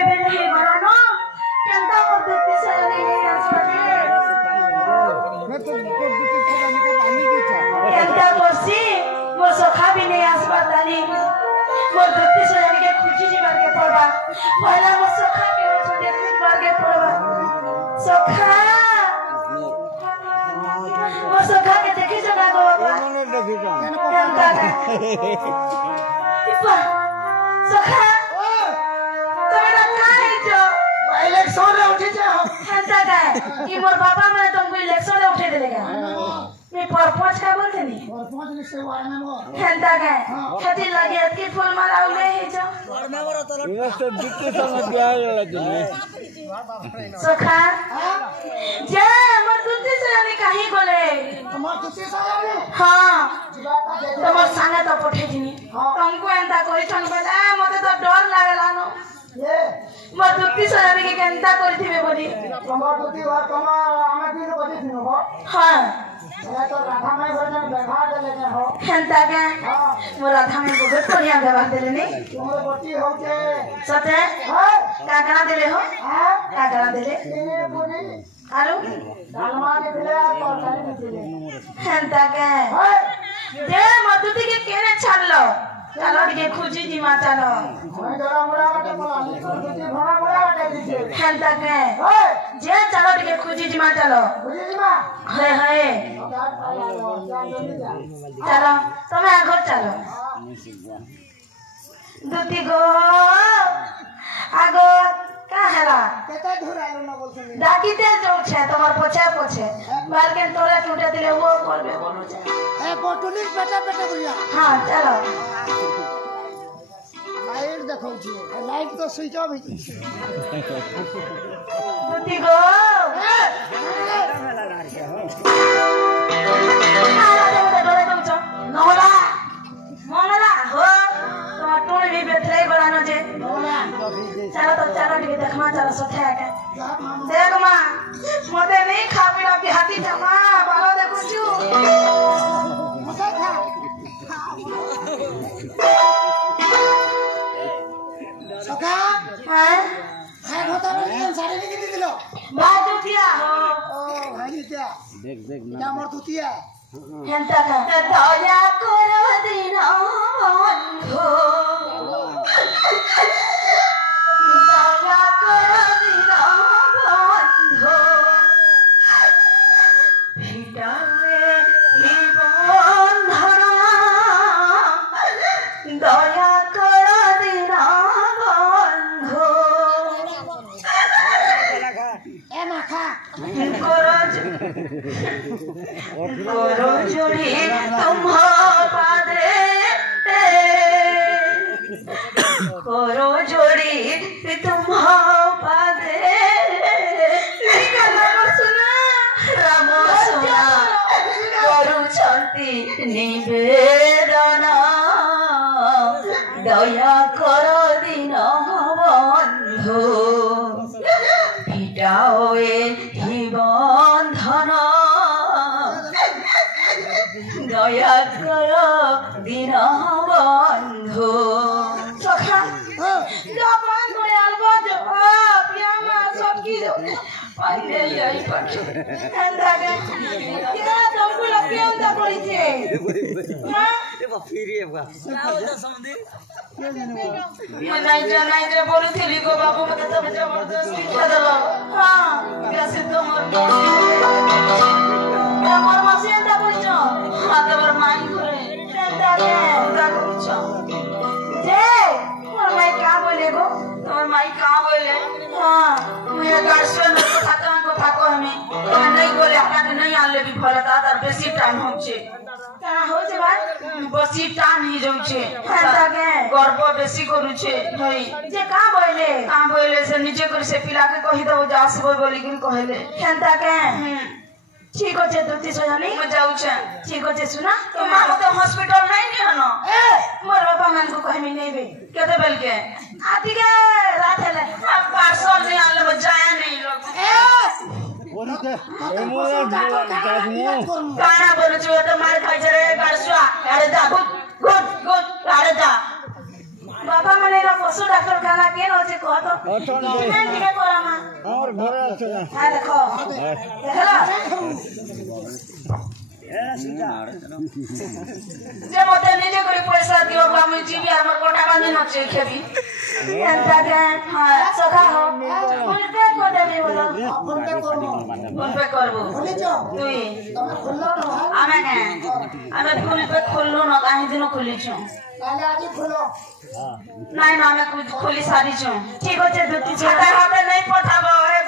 ଏବେ ନେଇ ଗରନ କେନ୍ତା ପଦ୍ଧତି ସରେ ଆସରେ କେନ୍ତା করছি মোর সখা भी नहीं आसबा तानी मोर धरती सरे के खुशी जीवन के पड़बा पहला मोर सखा के छोड़े बार के पड़बा सखा मोर सखा के देखि जगा गो बाबा केन्ता इपा सखा इलेक्शन रे उठी जाओ केन्ता गाय कि मोर बाबा माने तुमको इलेक्शन रे उठे देले का मैं परपंच का बोलते नहीं परपंच ने से वार में वो केन्ता गाय खेती लगे की फूल माराउ ले ही जो इन्वेस्टर दिक्कत समझ गया लगे सखा जे मोर दुती से यानी कहीं गोले मोर दुती से यानी हां तमर संगे तो पठे दिनी तुमको एंता कोई छन बेला मते तो डर लागला न ये मोर दुती से यानी के केन्ता करथिबे बोली तमर दुती वा तमा आमे दिन बजे दिनो हो हां मैं तो राधा में भजन व्यवहार देले ने हो केन्ता के हां मोर राधा में बहुत बढ़िया व्यवहार देले ने तोर बटी हो जे सते हां काकड़ा देले हो हां काकड़ा देले ए बोली आरो डालमा देले आ तरकारी देले केन्ता के हां जे मधुती के केने छाड़लो चलो के खुजी जी मा चलो मैं जरा मोरा बाटे बोला दुती भरा मोरा बाटे दिसे केन्ता के ओए जे चलो के खुजी जी मा चलो खुजी जी मा हे हे चलो तुम्हें आगो चलो दुती गो आगो का हैला केते धुरालो न बोलछन डाकी तेल जो छे तमर पोछे पोछे बालकन तोरे टूटे दिले वो करबे बोलो छे ए कोटुली पेटा पेटा गुलिया हां चलो लाइट देखौ छी लाइट तो स्विच ऑफ है दुती गो नवला मंगला हो तो टोल भी बेथले बड़ा न जे चलो तो चलो ठीक देखमा चलो सोठे के देख मां मोते नहीं खा पीला की हाथी जमा बालो देखो छु मसा खा सका हां हां होता है साड़ी नहीं दिलो बात उठिया हो ओ भाई क्या देख देख ना मोर तुतिया हेंता का दया करो दिन बंधु दया करो दिन बंधु भिटावे ही बंधन दया करो दिन बंधु ए माखा करो जोड़ी तुम पादे करो जोड़ी तुम पादे सुना राम सुना करू छंती निवेदन दया करो दिन बंधु भिटाओ ही बंधन दया करो दिन बंधु सखा जबान में अलवा जो पियामा सब की पहले यही पड़े अंदा के क्या तुमको लगे अंदा पड़ी छे हां ए बा फिर ये बा नहीं रे बोलू थी गो बाबू मत तो जबरदस्ती छदलो हां कैसे तुम আমার মাসে এন্টা কইছো আবার মাই করে এন্টা কে এন্টা কইছো যে মোর মাই কা বলে গো তোর মাই কা বলে हां মুই গাছন কথা কথা কইমি নাই বলে হাতে নাই আনলে বি ফলতা তার বেশি টাইম হচ্ছে কা হচ্ছে ভাই বেশি টাইম হি যাচ্ছে এন্টা কে গর্ব বেশি করুছে হই যে কা বলে সে নিচে করে সে পিলা के कहि दो जा আসবো বলি কি কইলে এন্টা কে ठीक होचे दुती सोयानी म जाऊ छ ठीक होचे सुना तो मां तो हॉस्पिटल नहीं नि हनो ए मोर बाबा मन को कहि नहीं बे केते बेल के आती के रात है अब पार्सल नहीं आले म जाया नहीं लोग ए बोली के ए मोर गाना बोलु छ तो मार खाइ छ रे गाड़सुआ अरे जा गुड गुड गुड अरे जा बाबा মানে না পশু ডাক্তার খানা কেন হচ্ছে কত কিনা দিকে করা মা আমার ঘরে আছে না হ্যাঁ দেখো দেখলা যে মতে নিজে করে পয়সা দিও আমি জিবি আমার কোটা বাঁধি নচ্ছে খেবি এন্টাকে হ্যাঁ সখা হো ফোন পে করে দেবি বলো ফোন পে করবো তুই আমি ফোন পে খুললু না কাহি দিন খুলিছু নাই না আমি খুলি সারিছু ঠিক আছে দুটি ছাতা হাতে নাই পঠাবো হে